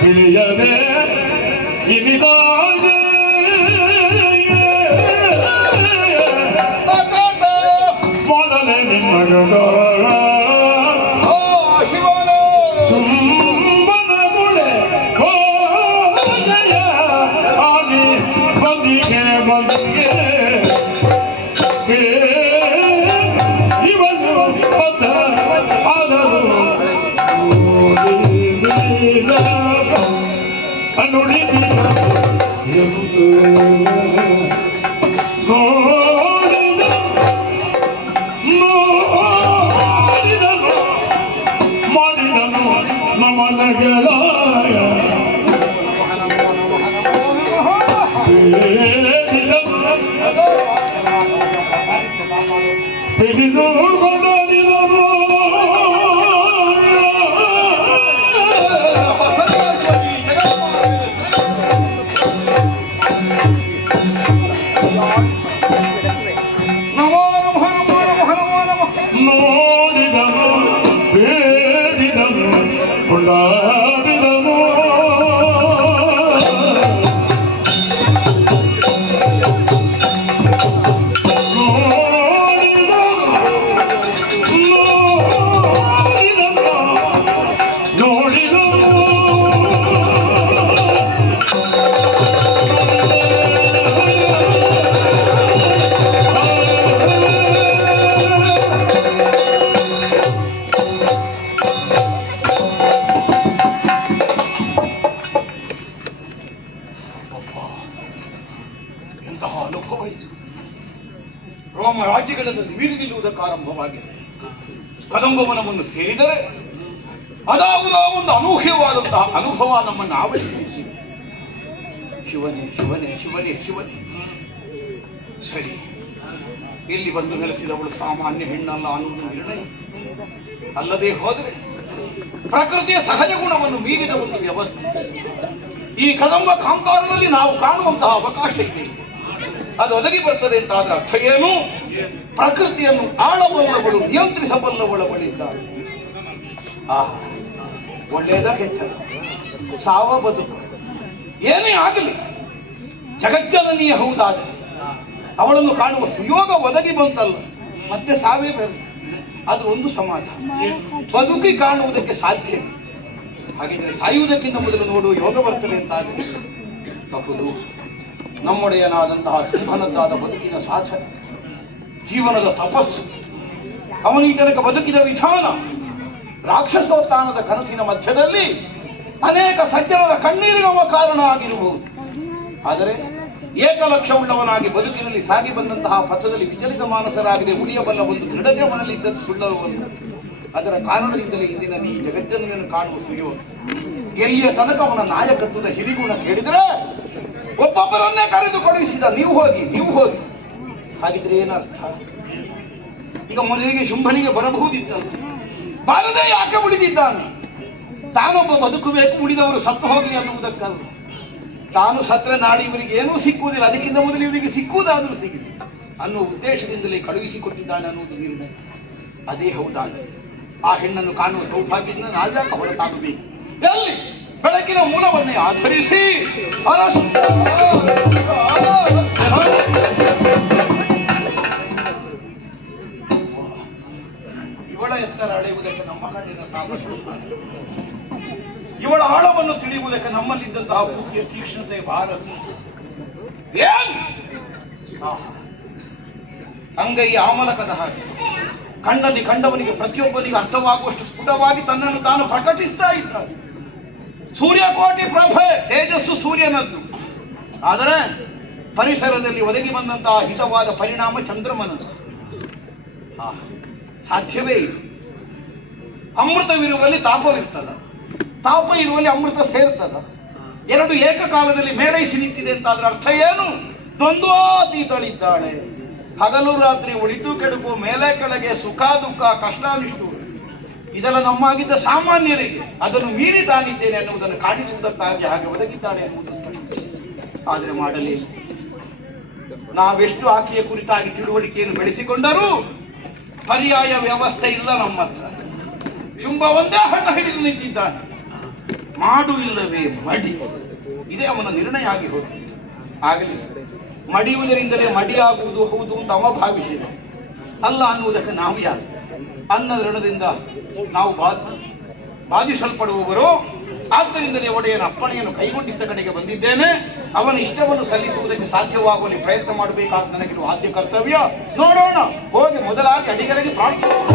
ತಿಳಿಯದೆ ಇನಿದಾಗ ಮಾಡಲೆ ನಿನ್ನ ಸುಮ್ಮನ ಗುಳೆ ಜಯ ಆಗಿ ಬಂದಿಗೆ ಇವನು ಬದ್ಧ ಆದರೂ ಮಾಡಿದನು ನಮನಗಳಾಯ ತಿಳಿದು ಕೊಂಡದಿದನು ನೋಡಿದನು ಬೇಡಿದನು ಕೊಂಡಾಡಿದನು ಅನುಭವ ಇದು. ರೋಮ ರಾಜ್ಯಗಳಲ್ಲಿ ಮೀರಿ ನಿಲ್ಲುವುದಕ್ಕೆ ಆರಂಭವಾಗಿದೆ. ಕದಂಬವನವನ್ನು ಸೇರಿದರೆ ಅದಾವುದೋ ಒಂದು ಅನೂಹ್ಯವಾದಂತಹ ಅನುಭವ ನಮ್ಮನ್ನು ಆವರಿಸಿದೆ. ಶಿವನೇ ಶಿವನೇ ಶಿವನೇ ಶಿವನೇ. ಸರಿ, ಇಲ್ಲಿ ಬಂದು ನೆಲೆಸಿದವಳು ಸಾಮಾನ್ಯ ಹೆಣ್ಣಲ್ಲ ಅನ್ನುವುದು ನಿರ್ಣಯ. ಅಲ್ಲದೆ ಹೋದರೆ ಪ್ರಕೃತಿಯ ಸಹಜ ಗುಣವನ್ನು ಮೀರಿದ ಒಂದು ವ್ಯವಸ್ಥೆ ಈ ಕದಂಬ ಕಾಂತಾರದಲ್ಲಿ ನಾವು ಕಾಣುವಂತಹ ಅವಕಾಶ ಇದೆ. ಅದು ಒದಗಿ ಬರ್ತದೆ ಅಂತ ಆದ್ರೆ ಅರ್ಥ ಏನು? ಪ್ರಕೃತಿಯನ್ನು ಆಳಬಲ್ಲವಳು, ನಿಯಂತ್ರಿಸಬಲ್ಲವಳವಳಿದ್ದಾಳೆ. ಒಳ್ಳೆಯದ ಕೆಟ್ಟದ, ಸಾವ ಬದುಕು ಏನೇ ಆಗಲಿ ಜಗಜ್ಜನನೀಯ ಹೌದಾದರೆ ಅವಳನ್ನು ಕಾಣುವ ಸುಯೋಗ ಒದಗಿ ಬಂತಲ್ಲ, ಮತ್ತೆ ಸಾವೇ ಬೇರೆ. ಅದು ಒಂದು ಸಮಾಧಾನ. ಬದುಕಿ ಕಾಣುವುದಕ್ಕೆ ಸಾಧ್ಯ. ಹಾಗಿದ್ರೆ ಸಾಯುವುದಕ್ಕಿಂತ ಮೊದಲು ನೋಡುವ ಯೋಗ ಬರ್ತದೆ ಅಂತಾದ್ರೆ ತಪ್ಪುದು. ನಮ್ಮೊಡೆಯನಾದಂತಹ ಸಿಂಹನದ್ದಾದ ಬದುಕಿನ ಸಾಧನೆ, ಜೀವನದ ತಪಸ್ಸು, ಅವನ ಈ ತನಕ ಬದುಕಿದ ವಿಧಾನ, ರಾಕ್ಷಸೋತ್ಥಾನದ ಕನಸಿನ ಮಧ್ಯದಲ್ಲಿ ಅನೇಕ ಸಜ್ಜನರ ಕಣ್ಣೀರಿಗೆ ಅವ ಕಾರಣ ಆಗಿರಬಹುದು. ಆದರೆ ಏಕಲಕ್ಷ್ಯವುಳ್ಳವನಾಗಿ ಬದುಕಿನಲ್ಲಿ ಸಾಗಿ ಬಂದಂತಹ ಪಥದಲ್ಲಿ ವಿಚಲಿತ ಮಾನಸರಾಗದೆ ಉಳಿಯಬಲ್ಲ ಒಂದು ದೃಢತೆ ಅವನಲ್ಲಿ ಇದ್ದ ಸುಳ್ಳರುವನ್ನು. ಅದರ ಕಾರಣದಿಂದಲೇ ಇಂದಿನ ಈ ಜಗಜ್ಜನನನ್ನು ಕಾಣುವ ಸುಯೋಗ. ಎಲ್ಲಿಯ ತನಕ ಅವನ ನಾಯಕತ್ವದ ಹಿರಿಗುಣ ಕೇಳಿದರೆ ಒಬ್ಬೊಬ್ಬರನ್ನೇ ಕರೆದು ಕಳುಹಿಸಿದ, ನೀವು ಹೋಗಿ ನೀವು ಹೋಗಿ. ಹಾಗಿದ್ರೆ ಏನರ್ಥ? ಈಗ ಮೊದಲಿಗೆ ಶುಂಭನಿಗೆ ಬರಬಹುದಿತ್ತಲ್ಲ, ಬಾರದೆ ಯಾಕೆ ಉಳಿದಿದ್ದಾನೆ? ತಾನೊಬ್ಬ ಬದುಕಬೇಕು, ಉಳಿದವರು ಸತ್ತು ಹೋಗಲಿ ಅನ್ನುವುದಕ್ಕಲ್ಲ. ತಾನು ಸತ್ರೆ ನಾಡಿ ಇವರಿಗೆ ಏನೂ ಸಿಕ್ಕುವುದಿಲ್ಲ, ಅದಕ್ಕಿಂತ ಮೊದಲು ಇವರಿಗೆ ಸಿಕ್ಕುವುದಾದರೂ ಸಿಗಿದೆ ಅನ್ನುವ ಉದ್ದೇಶದಿಂದಲೇ ಕಳುಹಿಸಿಕೊಟ್ಟಿದ್ದಾನೆ ಅನ್ನುವುದು ನಿರ್ಣಯ. ಅದೇ ಹೌದಾದರೆ ಆ ಹೆಣ್ಣನ್ನು ಕಾಣುವ ಸೌಭಾಗ್ಯದಿಂದ ನಾವ್ಯಾಕೆ ಹೊರತಾಗಬೇಕು? ಎಲ್ಲಿ ಬೆಳಕಿನ ಮೂಲವನ್ನೇ ಆಧರಿಸಿ ಇವಳ ಎತ್ತರ ಅಳೆಯುವುದಕ್ಕೆ ನಮ್ಮ ಕಣ್ಣಿನ ಸಾಮರ್ಥ್ಯ, ಇವಳ ಆಳವನ್ನು ತಿಳಿಯುವುದಕ್ಕೆ ನಮ್ಮಲ್ಲಿದ್ದಂತಹ ಬುದ್ಧಿಯ ತೀಕ್ಷ್ಣತೆ ಭಾರತ. ಅಂಗೈ ಆಮಲಕದ ಹಾಗೆ ಕಣ್ಣಲ್ಲಿ ಕಂಡವನಿಗೆ ಪ್ರತಿಯೊಬ್ಬನಿಗೆ ಅರ್ಥವಾಗುವಷ್ಟು ಸ್ಫುಟವಾಗಿ ತನ್ನನ್ನು ತಾನು ಪ್ರಕಟಿಸ್ತಾ ಇದ್ದಾನೆ. ಸೂರ್ಯಕೋಟಿ ಪ್ರಭೆ, ತೇಜಸ್ಸು ಸೂರ್ಯನದ್ದು. ಆದರೆ ಪರಿಸರದಲ್ಲಿ ಒದಗಿ ಬಂದಂತಹ ಹಿತವಾದ ಪರಿಣಾಮ ಚಂದ್ರಮನದ್ದು. ಸಾಧ್ಯವೇ ಇಲ್ಲ. ಅಮೃತವಿರುವಲ್ಲಿ ತಾಪವಿರ್ತದ, ತಾಪ ಇರುವಲ್ಲಿ ಅಮೃತ ಸೇರ್ತದ. ಎರಡು ಏಕಕಾಲದಲ್ಲಿ ಮೇಲೈಸಿ ನಿಂತಿದೆ ಅಂತ ಅದ್ರ ಅರ್ಥ ಏನು? ದ್ವಂದ್ವಾತೀತಳಿದ್ದಾಳೆ. ಹಗಲು ರಾತ್ರಿ ಒಳಿತು ಕೆಡುಕು, ಮೇಲೆ ಕೆಳಗೆ, ಸುಖ ದುಃಖ, ಕಷ್ಟ ನಿಷ್ಠು, ಇದೆಲ್ಲ ನಮ್ಮಾಗಿದ್ದ ಸಾಮಾನ್ಯರಿಗೆ. ಅದನ್ನು ಮೀರಿ ತಾನಿದ್ದೇನೆ ಅನ್ನುವುದನ್ನು ಕಾಣಿಸುವುದಕ್ಕಾಗಿ ಹಾಗೆ ಒದಗಿದ್ದಾಳೆ ಎನ್ನುವುದು ಸ್ಪಷ್ಟ. ಆದರೆ ಮಾಡಲಿ, ನಾವೆಷ್ಟು ಆಕೆಯ ಕುರಿತಾಗಿ ತಿಳುವಳಿಕೆಯನ್ನು ಬೆಳೆಸಿಕೊಂಡರೂ ಪರ್ಯಾಯ ವ್ಯವಸ್ಥೆ ಇಲ್ಲ ನಮ್ಮ ಹತ್ರ. ಶುಂಭ ಒಂದೇ ಹಠ ಹಿಡಿದು ನಿಂತಿದ್ದಾನೆ. ಮಾಡು ಇಲ್ಲವೇ ಮಡಿ, ಇದೇ ಅವನ ನಿರ್ಣಯ ಆಗಿ ಹೋಗಿ. ಆಗಲಿ, ಮಡಿಯುವುದರಿಂದಲೇ ಮಡಿಯಾಗುವುದು ಹೌದು ಅಂತ ಅವ ಭಾವಿಸಿದ. ಅಲ್ಲ ಅನ್ನುವುದಕ್ಕೆ ನಾವು ಯಾರು? ಅನ್ನದ ಋಣದಿಂದ ನಾವು ಬಾಧಿಸಲ್ಪಡುವವರು. ಆದ್ದರಿಂದಲೇ ಒಡೆಯನ ಅಪ್ಪಣೆಯನ್ನು ಕೈಗೊಂಡಿದ್ದ ಕಡೆಗೆ ಬಂದಿದ್ದೇನೆ. ಅವನ ಇಷ್ಟವನ್ನು ಸಲ್ಲಿಸುವುದಕ್ಕೆ ಸಾಧ್ಯವಾಗುವಲ್ಲಿ ಪ್ರಯತ್ನ ಮಾಡಬೇಕಾದ ನನಗಿರುವ ಆದ್ಯ ಕರ್ತವ್ಯ. ನೋಡೋಣ, ಹೋಗಿ ಮೊದಲಾಗಿ ಅಡಿಗರಿಗೆ ಪ್ರಾರ್ಥಿಸೋಣ.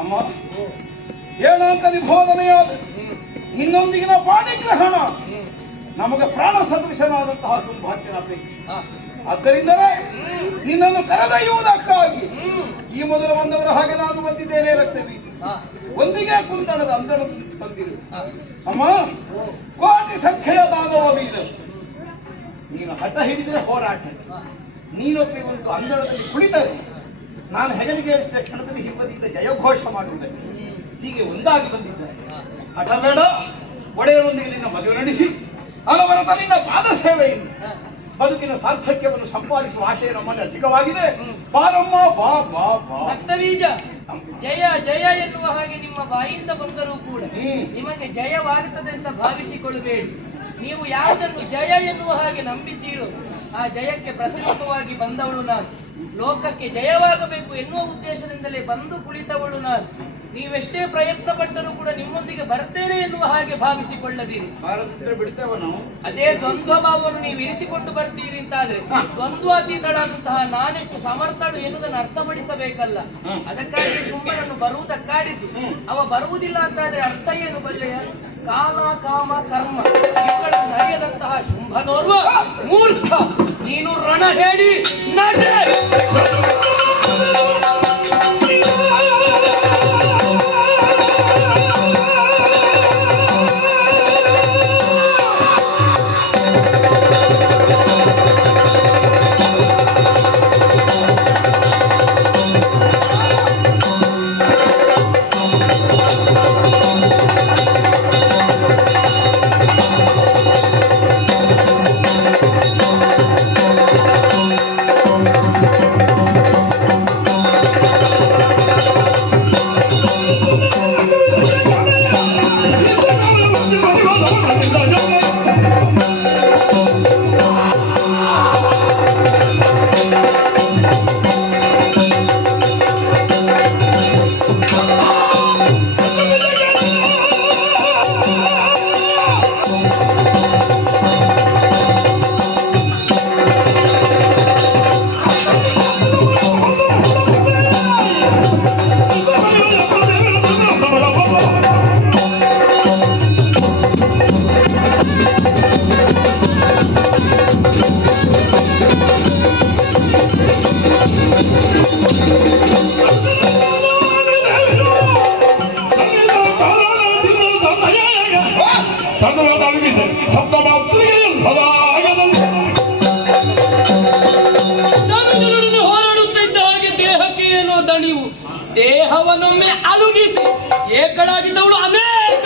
ಅಮ್ಮ, ಏನಂತ ನಿಬೋಧನೆಯಾದ ನಿನ್ನೊಂದಿಗಿನ ಪಾಣಿಗ್ರಹಣ ನಮಗೆ ಪ್ರಾಣ ಸದೃಶನಾದಂತಹ ಶುಭಾಕ್ಯನ ಅಪೇಕ್ಷೆ. ಆದ್ದರಿಂದಲೇ ನಿನ್ನನ್ನು ಕರೆದೊಯ್ಯುವುದಕ್ಕಾಗಿ ಈ ಮೊದಲು ಬಂದವರ ಹಾಗೆ ನಾನು ಬಂದಿದ್ದೇನೆ. ರಕ್ತವಿ ಒಂದಿಗೆ ಕುಂದಣದ ಅಂದಣ ತಂದಿರು. ಅಮ್ಮ, ಕೋಟಿ ಸಂಖ್ಯೆಯ ದಾನವ ವೀರ, ನೀನು ಹಠ ಹಿಡಿದರೆ ಹೋರಾಟ, ನೀನೊಬ್ಬ ಒಂದು ಅಂದಣದಲ್ಲಿ ಕುಳಿತರೆ ನಾನು ಹೆಗಲಿಗೇರಿಸಿದ ಕ್ಷಣದಲ್ಲಿ ಹಿಂಬದಿಯಿಂದ ಜಯಘೋಷ ಮಾಡುವುದಕ್ಕೆ ಹೀಗೆ ಒಂದಾಗಿ ಬಂದಿದ್ದಾರೆ. ಹಠ ಬೇಡ, ಒಡೆಯರೊಂದಿಗೆ ನಿನ್ನ ಮದುವೆ ನಡೆಸಿ ಅನವರತ ನಿನ್ನ ಪಾದ ಸೇವೆಯಿಂದ ಬದುಕಿನ ಸಾರ್ಥಕ್ಯವನ್ನು ಸಂಪಾದಿಸುವ ಆಶಯ ನಮ್ಮಲ್ಲಿ ಅಧಿಕವಾಗಿದೆ. ಬಾರಮ್ಮ, ಬಾ ಬಾ ಬಾ. ಜಯ ಜಯ ಎನ್ನುವ ಹಾಗೆ ನಿಮ್ಮ ಬಾಯಿಂದ ಬಂದರೂ ಕೂಡ ನಿಮಗೆ ಜಯವಾಗುತ್ತದೆ ಅಂತ ಭಾವಿಸಿಕೊಳ್ಳಬೇಡಿ. ನೀವು ಯಾವುದನ್ನು ಜಯ ಎನ್ನುವ ಹಾಗೆ ನಂಬಿದ್ದೀರೋ ಆ ಜಯಕ್ಕೆ ಪ್ರತಿರೂಪವಾಗಿ ಬಂದವಳು ನಾನು. ಲೋಕಕ್ಕೆ ಜಯವಾಗಬೇಕು ಎನ್ನುವ ಉದ್ದೇಶದಿಂದಲೇ ಬಂದು ಕುಳಿತವಳು ನಾನು. ನೀವೆಷ್ಟೇ ಪ್ರಯತ್ನ ಪಟ್ಟರೂ ಕೂಡ ನಿಮ್ಮೊಂದಿಗೆ ಬರ್ತೇನೆ ಎನ್ನುವ ಹಾಗೆ ಭಾವಿಸಿಕೊಳ್ಳದಿರಿ. ಬಿಡ್ತೇವೆ ನಾವು. ಅದೇ ದ್ವಂದ್ವ ಭಾವವನ್ನು ನೀವು ಇರಿಸಿಕೊಂಡು ಬರ್ತೀರಿ ಅಂತಾದ್ರೆ ದ್ವಂದ್ವಾತೀತಳಾದಂತಹ ನಾನೆಷ್ಟು ಸಮರ್ಥಳು ಎನ್ನುವುದನ್ನು ಅರ್ಥಪಡಿಸಬೇಕಲ್ಲ. ಅದಕ್ಕಾಗಿ ಶುಂಭನನ್ನು ಬರುವುದಕ್ಕಾಡಿದ್ದು. ಅವ ಬರುವುದಿಲ್ಲ ಅಂತಾದ್ರೆ ಅರ್ಥ ಏನು ಬಲ್ಲೆಯ? ಕಾಲ ಕಾಮ ಕರ್ಮ ಇವುಗಳನ್ನು ಅರಿಯದಂತಹ ಶುಂಭನೋರ್ವ ಮೂರ್ಖ. ನೀನು ರಣ ಹೇಳಿ ನಡೆ. ಹೋರಾಡುತ್ತಿದ್ದ ಹಾಗೆ ದೇಹಕ್ಕೆ ಏನೋ ದಣಿವು. ದೇಹವನ್ನೊಮ್ಮೆ ಅಲುಗಿಸಿ ಏಕಳಾಗಿದ್ದವಳು ಅನೇಕ.